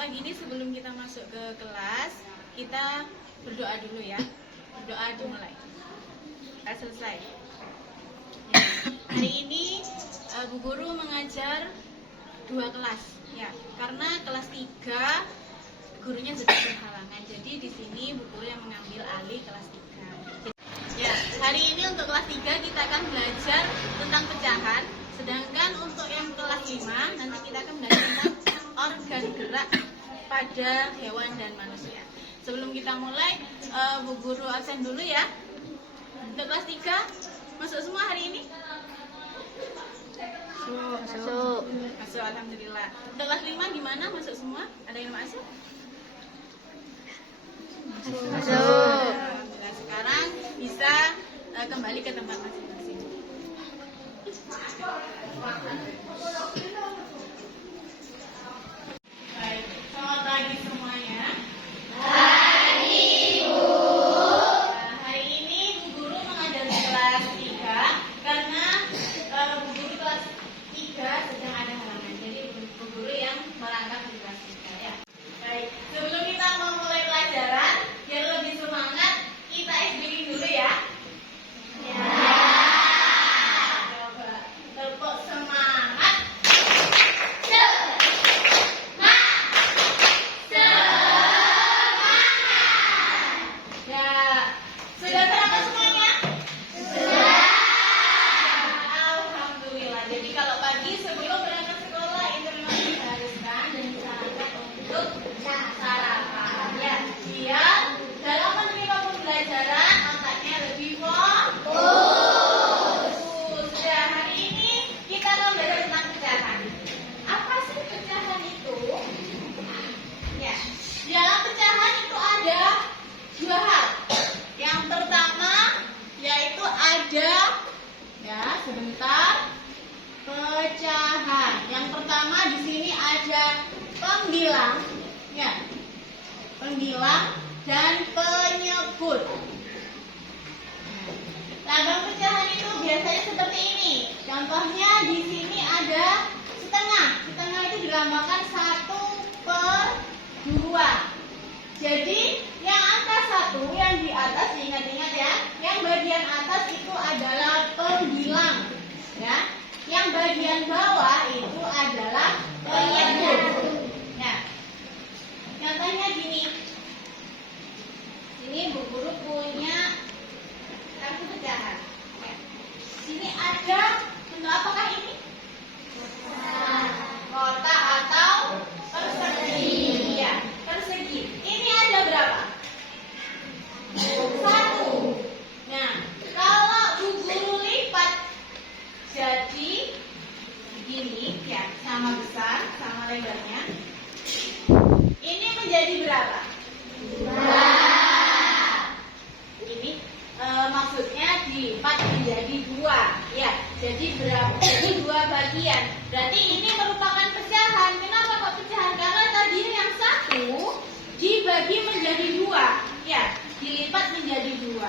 pagi ini sebelum kita masuk ke kelas, kita berdoa dulu ya. Berdoa dimulai. Kita selesai. Ya. Hari ini Bu Guru mengajar 2 kelas ya. Karena kelas 3 gurunya sudah berhalangan. Jadi di sini Bu Guru yang mengambil alih kelas 3. Ya, hari ini untuk kelas 3 kita akan belajar tentang pecahan. Sedangkan untuk yang kelas 5 nanti kita akan belajar tentang organ gerak pada hewan dan manusia. Sebelum kita mulai, Bu Guru absen dulu ya. Untuk kelas 3 masuk semua hari ini? Masuk, alhamdulillah. Untuk kelas 5 gimana? Masuk semua? Ada yang masuk? Masuk. Alhamdulillah. Sekarang bisa kembali ke tempat masing-masing. Baik, selamat pagi semuanya. Pagi, Bu. Hari ini Bu Guru mengajar di kelas 3 karena Bu Guru kelas 3 sedang ada halangan. Jadi Bu Guru yang merangkap di kelas 3 ya. Baik, sebelum kita memulai pelajaran, biar lebih semangat, kita SBK dulu ya. Pecahan. Yang pertama di sini ada pembilang, ya, pembilang dan penyebut. Lambang pecahan itu biasanya seperti ini. Contohnya di sini ada setengah. Setengah itu dilambangkan 1/2. Jadi yang angka 1 yang di atas, ingat-ingat ya, yang bagian atas itu adalah pembilang, ya. Yang bagian bawah itu adalah penyebut. Nah, contohnya gini. Ini Bu Guru punya kartu pecahan. Sini ada bentuk apakah ini? Kotak atau persegi? Ya, persegi. Ini ada berapa? 1. Nah, kalau Bu Guru lipat jadi begini ya, sama besar, sama lebarnya. Ini menjadi berapa? 2. Ini maksudnya dilipat menjadi 2 ya. Jadi berapa? Jadi 2 bagian. Berarti ini merupakan pecahan. Kenapa kok pecahan? Karena tadi yang 1 dibagi menjadi 2 ya, dilipat menjadi 2.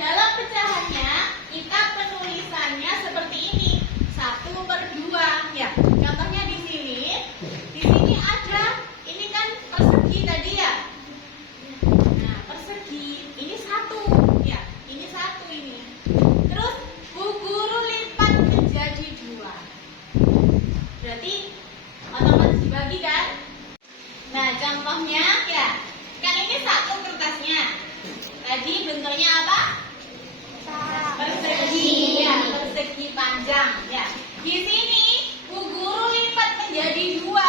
Dalam pecahannya kita penulisannya seperti ini, 1/2 ya. Contohnya di sini ada, ini kan persegi tadi ya. Nah, persegi ini 1 ya, ini 1 ini. Terus Bu Guru lipat menjadi 2. Berarti otomatis dibagi kan? Nah, contohnya ya, kan ini 1 kertasnya. Tadi bentuknya apa? Persegi ya, persegi panjang ya. Di sini Bu Guru lipat menjadi 2.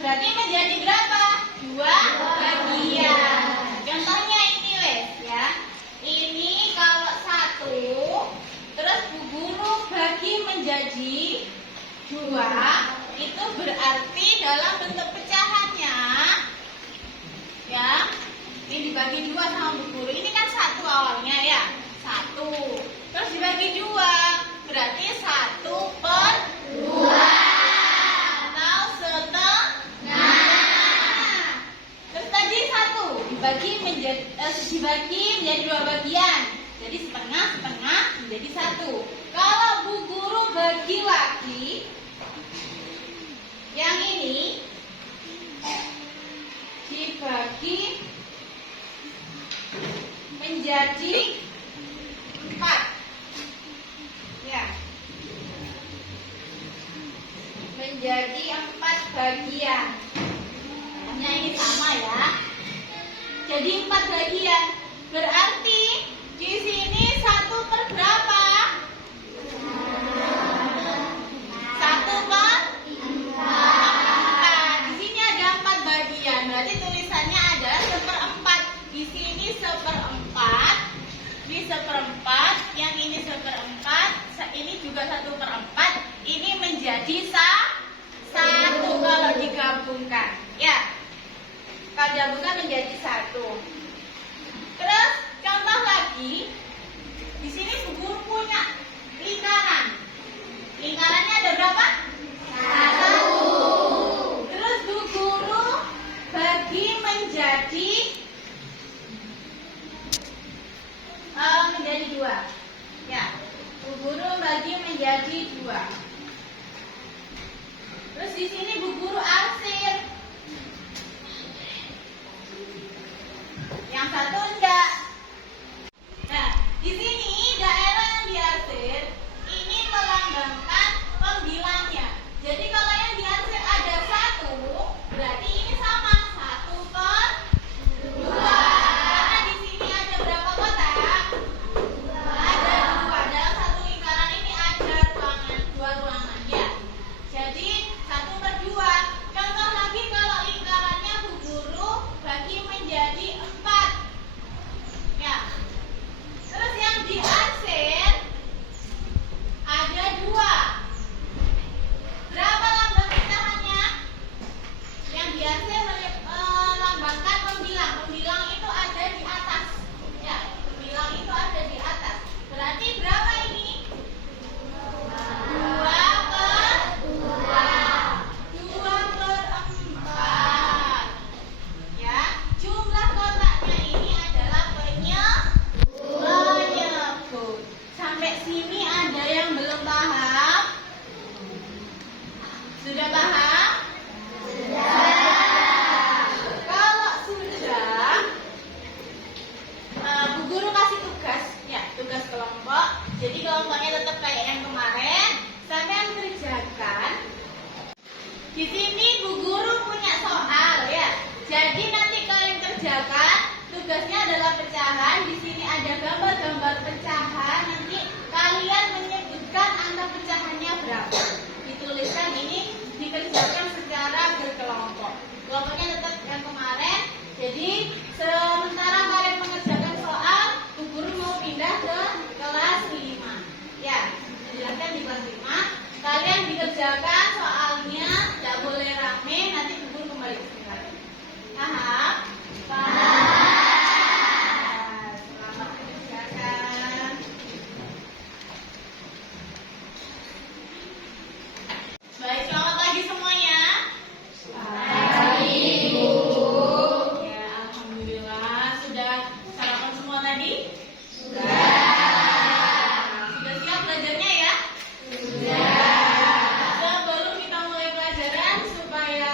Berarti menjadi berapa? 2 bagian. Contohnya ini Les ya. Ini kalau 1 terus Bu Guru bagi menjadi 2, itu berarti dalam bentuk pecahannya ya, ini dibagi 2 sama Bu Guru. Ini kan 1 awalnya ya, 1. Terus dibagi 2, berarti 1/2 atau setengah. Terus tadi 1 dibagi menjadi 2 bagian. Jadi setengah menjadi 1. Kalau Bu Guru bagi lagi yang ini menjadi 4. Ya. Menjadi 4 bagian. Hanya ini sama ya. Jadi 4 bagian. Berarti di sini 1 per berapa? 1 per 4. Di sini ada 4 bagian. Berarti tulisannya adalah 1/4. Di sini 1/4. Ini 1/4. Yang ini 1/4. Ini juga 1/4. Ini menjadi 1 kalau digabungkan. Ya. Kalau digabungkan menjadi 1. Terus contoh lagi, di sini Bu Guru punya lingkaran. Lingkarannya ada berapa? 1. Terus Bu Guru bagi menjadi 2. Ya, Bu Guru bagi menjadi 2. Terus di sini Bu Guru arsir. Yang satu enggak. Nah, di sini daerah yang diarsir ini melambangkan pembilangnya. Jadi kalau yang diarsir ada 1, berarti ini sama 1 per 2. Karena di sini ada berapa kotak? Ada 2. Dalam satu lingkaran ini ada ruangan, 2 ruangan ya. Jadi 1 per 2. Contoh lagi kalau lingkarannya Bu Guru bagi menjadi 4. Ya. Terus yang diarsir ada 2. Berapa lambang pecahannya? Yang diarsir melambangkan pembilang. Pembilang itu ada di atas. Ya, pembilang itu ada di atas. Berarti berapa ini? 2 per 2. 2 per 4. Ya, jumlah kotaknya ini adalah penyebut. Sampai sini ada yang belum paham? Sudah paham? Kalau sudah, Bu Guru kasih tugas, ya, tugas kelompok. Jadi kelompoknya tetap kayak yang kemarin. Sampai kerjakan. Di sini Bu Guru punya soal, ya. Jadi nanti kalian kerjakan. Tugasnya adalah pecahan. Di sini ada gambar-gambar pecahan. Nanti kalian menyebutkan angka pecahannya berapa. Dituliskan ini, dikerjakan secara berkelompok. Kelompoknya tetap yang kemarin. Jadi sementara kalian mengerjakan soal, Bu Guru mau pindah ke kelas 5. Ya, dijelaskan di kelas 5. Kalian dikerjakan soalnya, tidak boleh rame. Nanti Bu Guru kembali ke sini lagi. Paham? Paham. Selamat mengerjakan. Baik, selamat pagi semuanya. Pagi, Bu. Ya, alhamdulillah. Sudah sarapan semua tadi? Sudah. Sudah siap belajarnya ya? Sudah. Sebelum kita mulai pelajaran supaya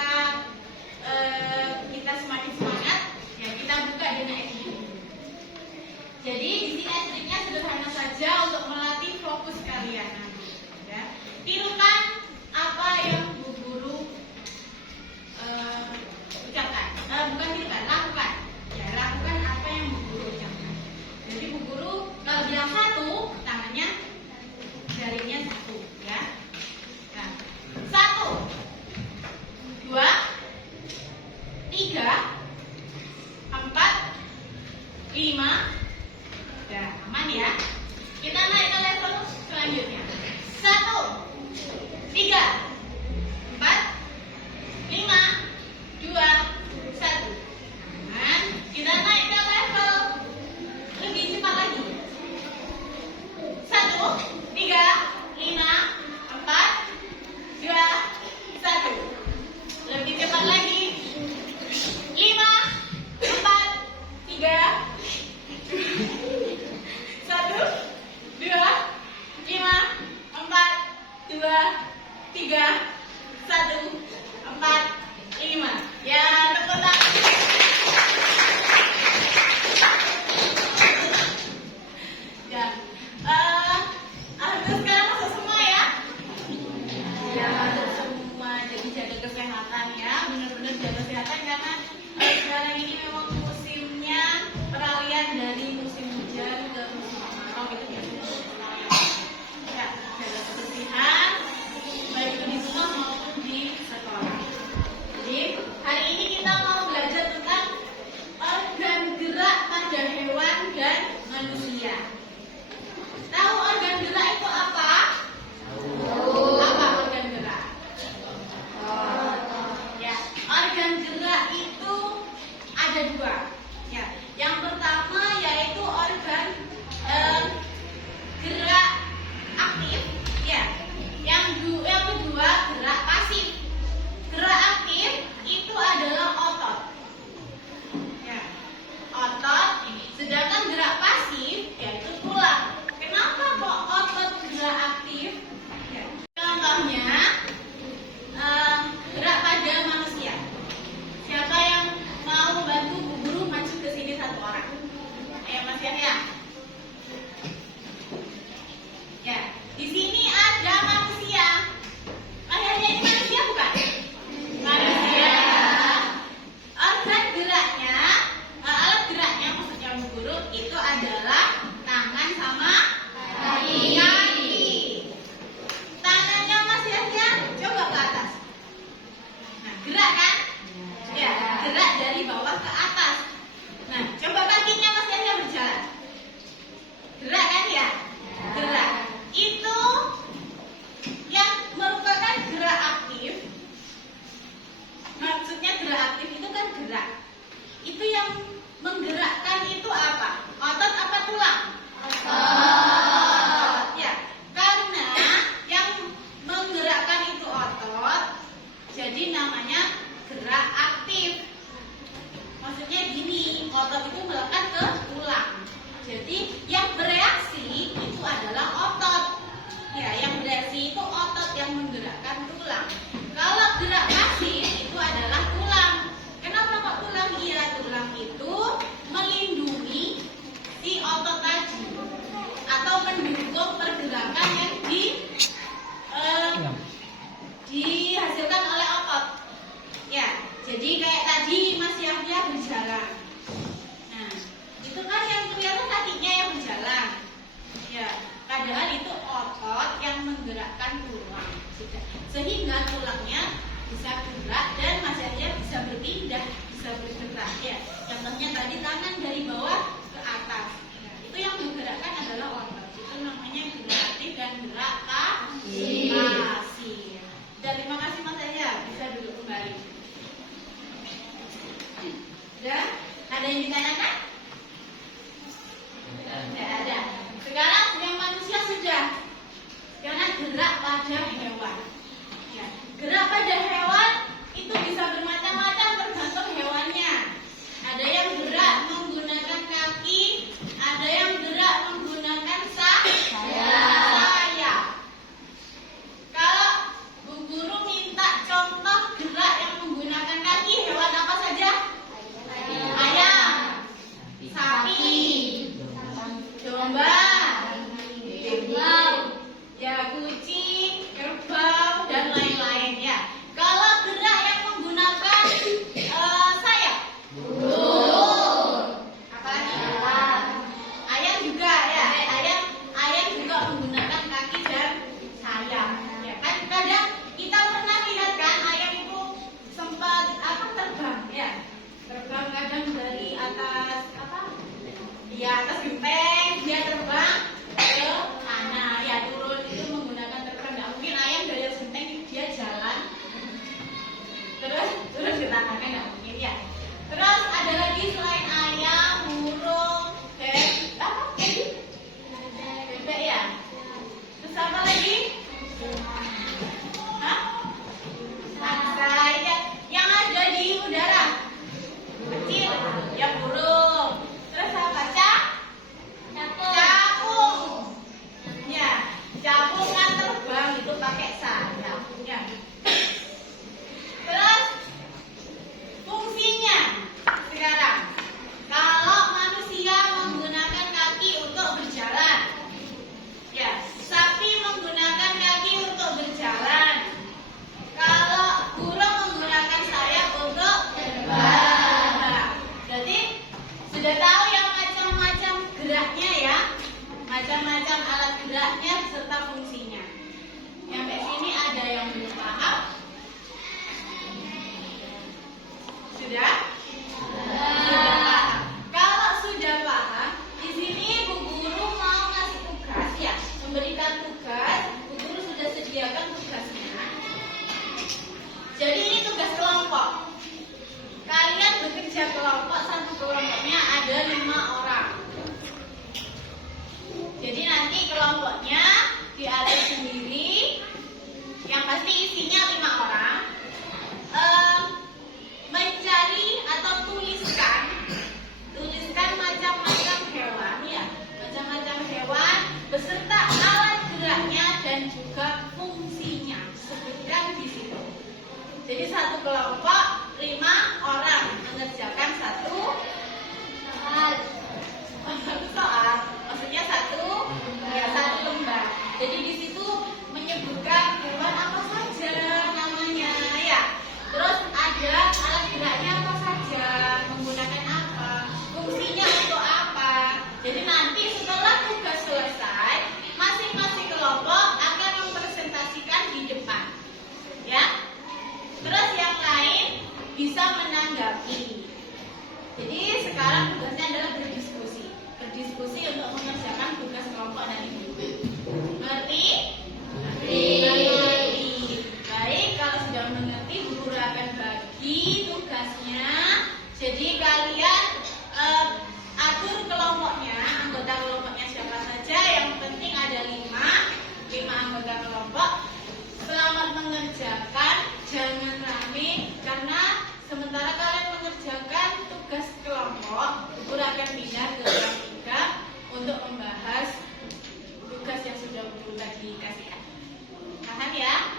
kita semakin semangat, ya kita buka DNA-nya. Jadi di sini triknya sederhana saja untuk melatih fokus kalian. Ya. Tirukan apa yang Bu Guru ucapkan. Bukan tirukan, lakukan. Ya, lakukan apa yang Bu Guru ucapkan. Jadi Bu Guru kalau bilang 1, tangannya jarinya 1, ya. Nah, 1, 2, 3, 4, 5. Ya, aman ya. Kita naik ke level selanjutnya. 1, 3, 4, 5, 2, 1. Aman. Kita naik ke level lebih cepat lagi. 1, 3, 5, 4, 2, 1. Lebih cepat lagi. 5, 4, 3, 1, 2, 5, 4, 2, 3, 1, 4, 5. Ya, tepuk tangan. Ya, padahal itu otot yang menggerakkan tulang. Sehingga tulangnya bisa gerak dan masanya bisa berpindah, bisa bergerak. Ya, contohnya tadi tangan dari bawah ke atas. Ya, itu yang menggerakkan adalah otot. Itu namanya gerak aktif dan gerak pasif. Dan terima kasih Mas Aya, bisa duduk kembali. Sudah? Ada yang ditanyakan? Tidak ada. Sekarang yang manusia sudah. Karena gerak pada hewan. Ya. Gerak pada hewan itu bisa bermacam-macam tergantung hewannya. Ada yang gerak menggunakan kaki, ada yang gerak menggunakan sayap. Kalau Bu Guru minta contoh gerak yang menggunakan kaki, hewan apa saja? Ayam, sapi, domba, ya kucing, kerbau dan lain-lain ya. Kalau gerak yang menggunakan sayap, burung, apalagi? Ayam juga ya. Ayam juga menggunakan kaki dan sayap. Ya kan kadang kita pernah lihat kan ayam itu sempat terbang ya. Terbang kadang dari atas atas genteng dia terbang ke tanah ya, turun itu menggunakan terbang. Nggak mungkin ayam dari atas genteng dia jalan terus ke tanah, kan nggak mungkin ya. Terus ada lagi selain ayam, burung, bebek ya. Terus apa lagi? Angsa ya, yang ada di udara kecil ya, burung. Terus apa? Capung. Ya, capung kan terbang itu pakai sayap. Ya. Terus fungsinya sekarang, kalau manusia menggunakan kaki untuk berjalan, ya, sapi menggunakan kaki untuk berjalan. Kalau burung menggunakan sayap untuk terbang. Jadi sudah tahu yang macam-macam geraknya ya, macam-macam alat geraknya serta fungsinya. Sampai sini ada yang belum paham? Sudah? Sudah paham. Kalau sudah paham, di sini Bu Guru mau ngasih tugas ya, memberikan tugas. Bu Guru sudah sediakan tugasnya. Jadi ini tugas kelompok. Kalian bekerja kelompok, satu kelompoknya ada 5 orang. Jadi nanti kelompoknya diatur sendiri, yang pasti isinya 5 orang. Mencari atau tuliskan macam-macam hewan ya, macam-macam hewan beserta alat geraknya dan juga fungsinya. Sebutkan di situ. Jadi satu kelompok 5 orang mengerjakan satu soal, maksudnya satu lembar. Jadi di situ menyebutkan hewan apa saja namanya ya. Terus ada alat geraknya apa saja, menggunakan apa, fungsinya untuk apa. Jadi nanti setelah tugas selesai, masing-masing kelompok akan mempresentasikan di depan. Ya. Terus yang lain bisa menanggapi. Jadi sekarang tugasnya adalah berdiskusi untuk mengerjakan tugas kelompok dari guru. Mengerti? Mengerti. Baik, kalau sudah mengerti, guru akan bagi tugasnya. Jadi kalian atur kelompoknya, anggota kelompoknya siapa saja. Yang penting ada 5 anggota kelompok. Selamat mengerjakan, jangan rame, karena sementara kalian mengerjakan tugas kelompok, guru akan pindah ke kelas 3 untuk membahas tugas yang sudah guru tadi kasihkan. Paham ya?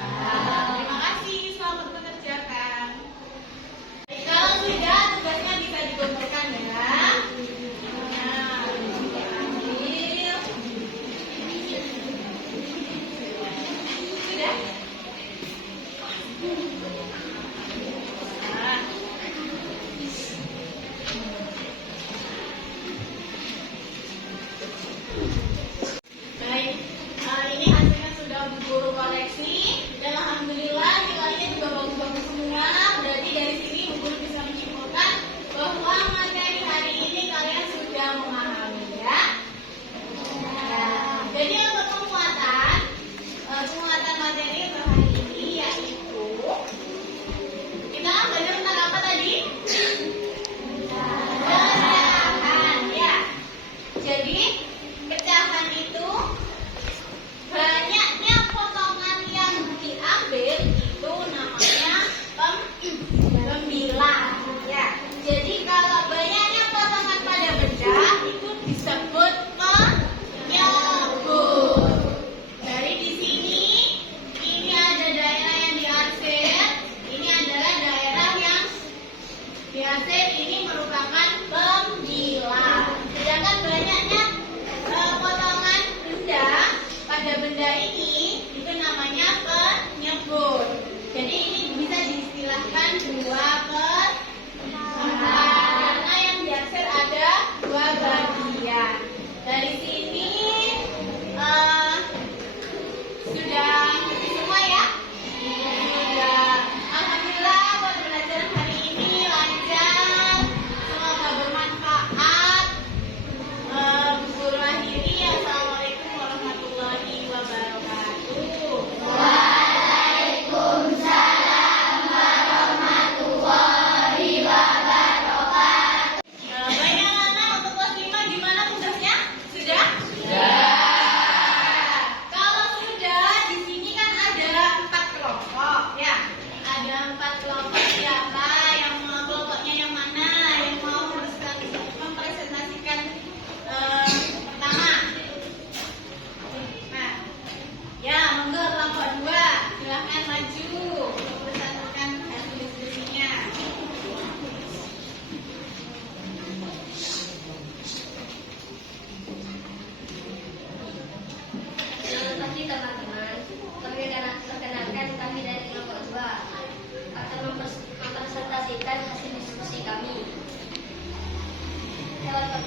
Terima kasih, selamat mengerjakan. Kalau sudah, tugasnya bisa dikumpulkan ya. Sudah?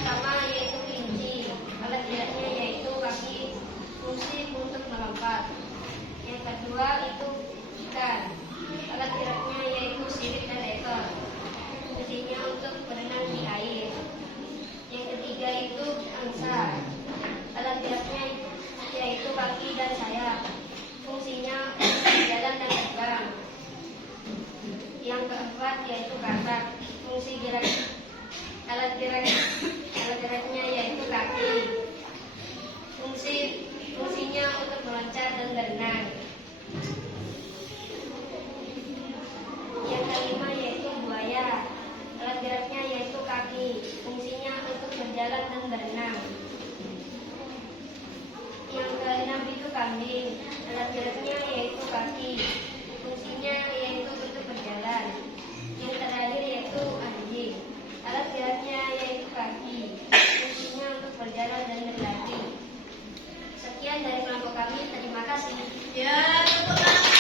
pertama yaitu kelinci. Alat geraknya yaitu kaki, fungsi untuk melompat. Yang kedua itu ikan. Alat geraknya yaitu sirip dan ekor. Fungsinya untuk berenang di air. Yang ketiga itu angsa. Alat geraknya yaitu kaki dan sayap. Fungsinya berjalan dan terbang. Yang keempat yaitu katak. Alat geraknya yaitu kaki. Fungsinya untuk meloncat dan berenang. Yang kelima yaitu buaya. Alat geraknya yaitu kaki. Fungsinya untuk berjalan dan berenang. Yang keenam itu kambing. Alat geraknya yaitu kaki. Fungsinya yaitu untuk berjalan. Yang terakhir yaitu anjing. Alat geraknya yaitu kaki. Fungsinya untuk berjalan dan berlari. Sekian dari kelompok kami. Terima kasih. Ya, tepuk tangan.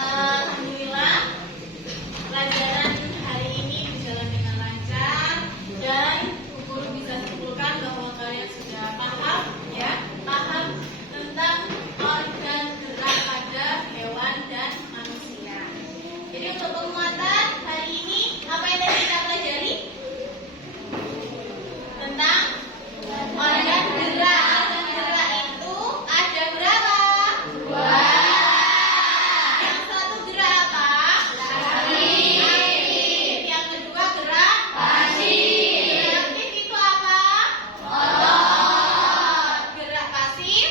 Alhamdulillah, pelajaran hari ini berjalan dengan lancar dan guru bisa simpulkan bahwa kalian sudah paham, ya, paham tentang organ gerak pada hewan dan manusia. Jadi untuk penguatan hari ini apa yang tadi kita pelajari? Tentang organ gerak. Organ gerak itu ada berapa? Dua. Yang satu gerak apa? Aktif. Yang kedua gerak pasif. Gerak aktif itu apa? Otot. Gerak pasif?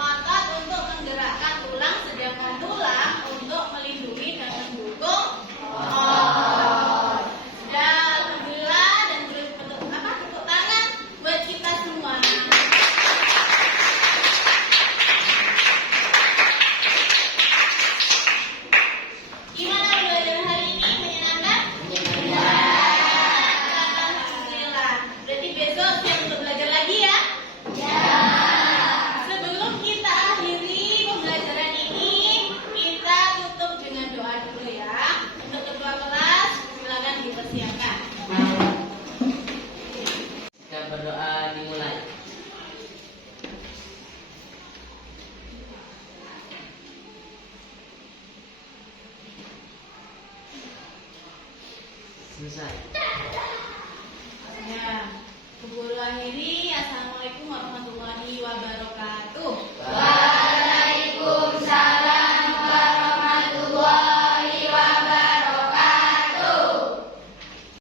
Otot untuk menggerakkan tulang, sedangkan tulang untuk melindungi dan mendukung otot. Sudah, alhamdulillah, dan tepuk tangan buat kita semua. Gimana belajar hari ini? Menyenangkan? Alhamdulillah. Berarti besok siap untuk belajar lagi ya? Sebelum kita akhiri pembelajaran ini, kita tutup dengan doa dulu ya. Untuk ketua kelas, silakan dipersiapkan. Kita berdoa dimulai. Selesai. Ya, guru akhiri. Assalamualaikum warahmatullahi wabarakatuh.